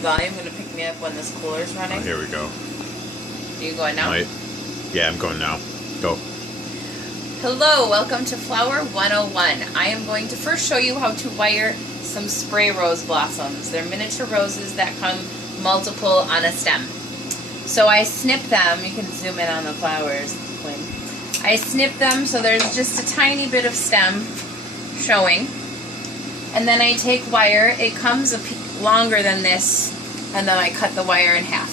volume going to pick me up when this cooler's running? Oh, here we go. Are you going now? Yeah, I'm going now. Go. Hello, welcome to Flower 101. I am going to first show you how to wire some spray rose blossoms. They're miniature roses that come multiple on a stem. So I snip them. You can zoom in on the flowers. I snip them so there's just a tiny bit of stem showing. And then I take wire. It comes longer than this, and then I cut the wire in half.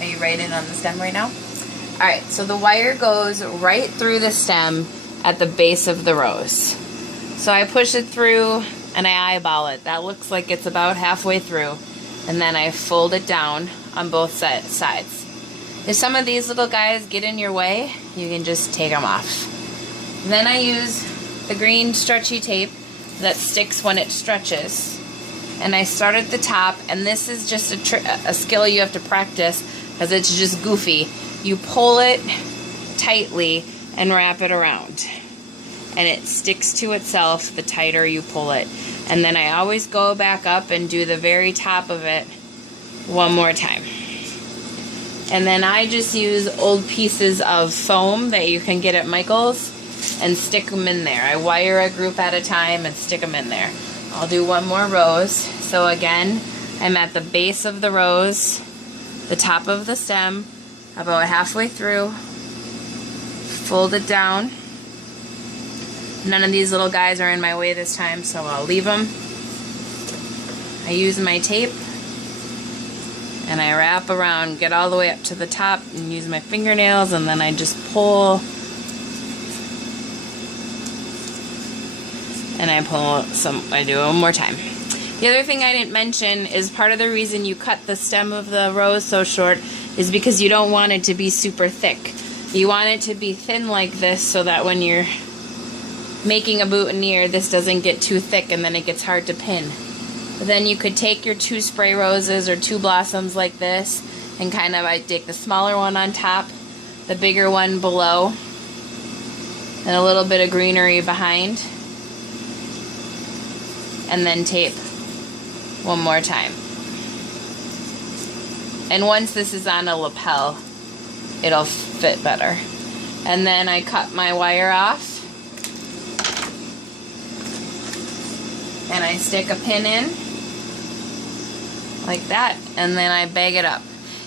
Are you right in on the stem right now? Alright, so the wire goes right through the stem at the base of the rose. So I push it through and I eyeball it. That looks like it's about halfway through. And then I fold it down on both sides. If some of these little guys get in your way, you can just take them off. And then I use the green stretchy tape that sticks when it stretches. And I start at the top, and this is just a skill you have to practice because it's just goofy. You pull it tightly and wrap it around. And it sticks to itself the tighter you pull it. And then I always go back up and do the very top of it one more time. And then I just use old pieces of foam that you can get at Michael's and stick them in there. I wire a group at a time and stick them in there. I'll do one more rose. So again, I'm at the base of the rose, the top of the stem, about halfway through. Fold it down. None of these little guys are in my way this time, so I'll leave them. I use my tape and I wrap around, get all the way up to the top, and use my fingernails, and then I just pull. And I pull some, I do it one more time. The other thing I didn't mention is part of the reason you cut the stem of the rose so short is because you don't want it to be super thick. You want it to be thin like this so that when you're making a boutonniere, this doesn't get too thick and then it gets hard to pin. But then you could take your 2 spray roses or 2 blossoms like this and kind of, I take the smaller one on top, the bigger one below, and a little bit of greenery behind. And then tape one more time. And once this is on a lapel, it'll fit better. And then I cut my wire off. And I stick a pin in. Like that. And then I bag it up.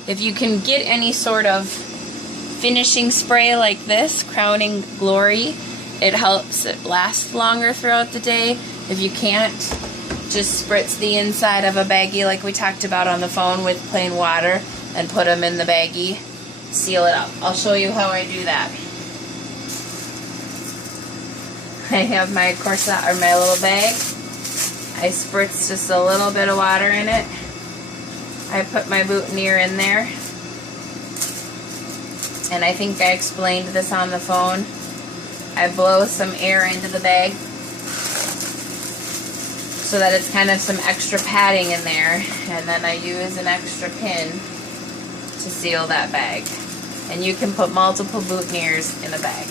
If you can get any sort of finishing spray like this, Crowning Glory, it helps it last longer throughout the day. If you can't, just spritz the inside of a baggie like we talked about on the phone with plain water and put them in the baggie. Seal it up. I'll show you how I do that. I have my corset or my little bag. I spritz just a little bit of water in it. I put my boutonniere in there. And I think I explained this on the phone. I blow some air into the bag so that it's kind of some extra padding in there, and then I use an extra pin to seal that bag. And you can put multiple boutonnieres in a bag.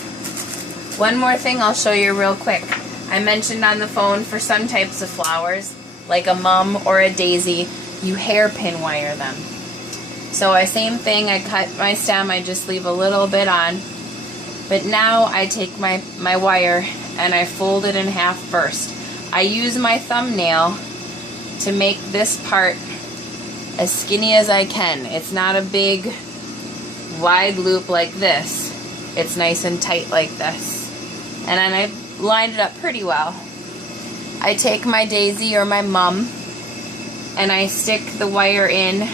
One more thing I'll show you real quick. I mentioned on the phone for some types of flowers, like a mum or a daisy, you hairpin wire them. So same thing, I cut my stem, I just leave a little bit on. But now I take my wire and I fold it in half first. I use my thumbnail to make this part as skinny as I can. It's not a big wide loop like this. It's nice and tight like this. And then I lined it up pretty well. I take my daisy or my mum and I stick the wire in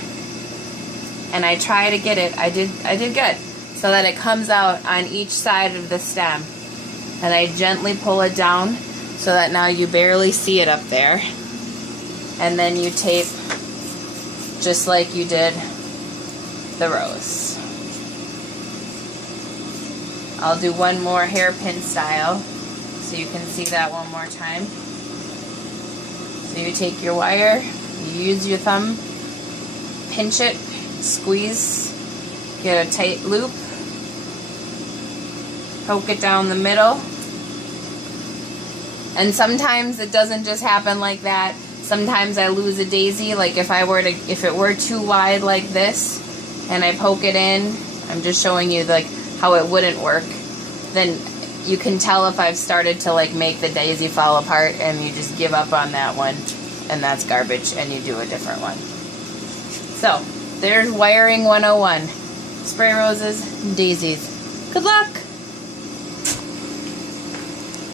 and I try to get it. I did good. So that it comes out on each side of the stem. And I gently pull it down so that now you barely see it up there. And then you tape just like you did the rose. I'll do one more hairpin style so you can see that one more time. So you take your wire, you use your thumb, pinch it, squeeze, get a tight loop, poke it down the middle. And sometimes it doesn't just happen like that. Sometimes I lose a daisy, like if it were too wide like this, and I poke it in, I'm just showing you like how it wouldn't work, then you can tell if I've started to like make the daisy fall apart, and you just give up on that one, and that's garbage, and you do a different one. So, there's wiring 101. Spray roses, daisies. Good luck!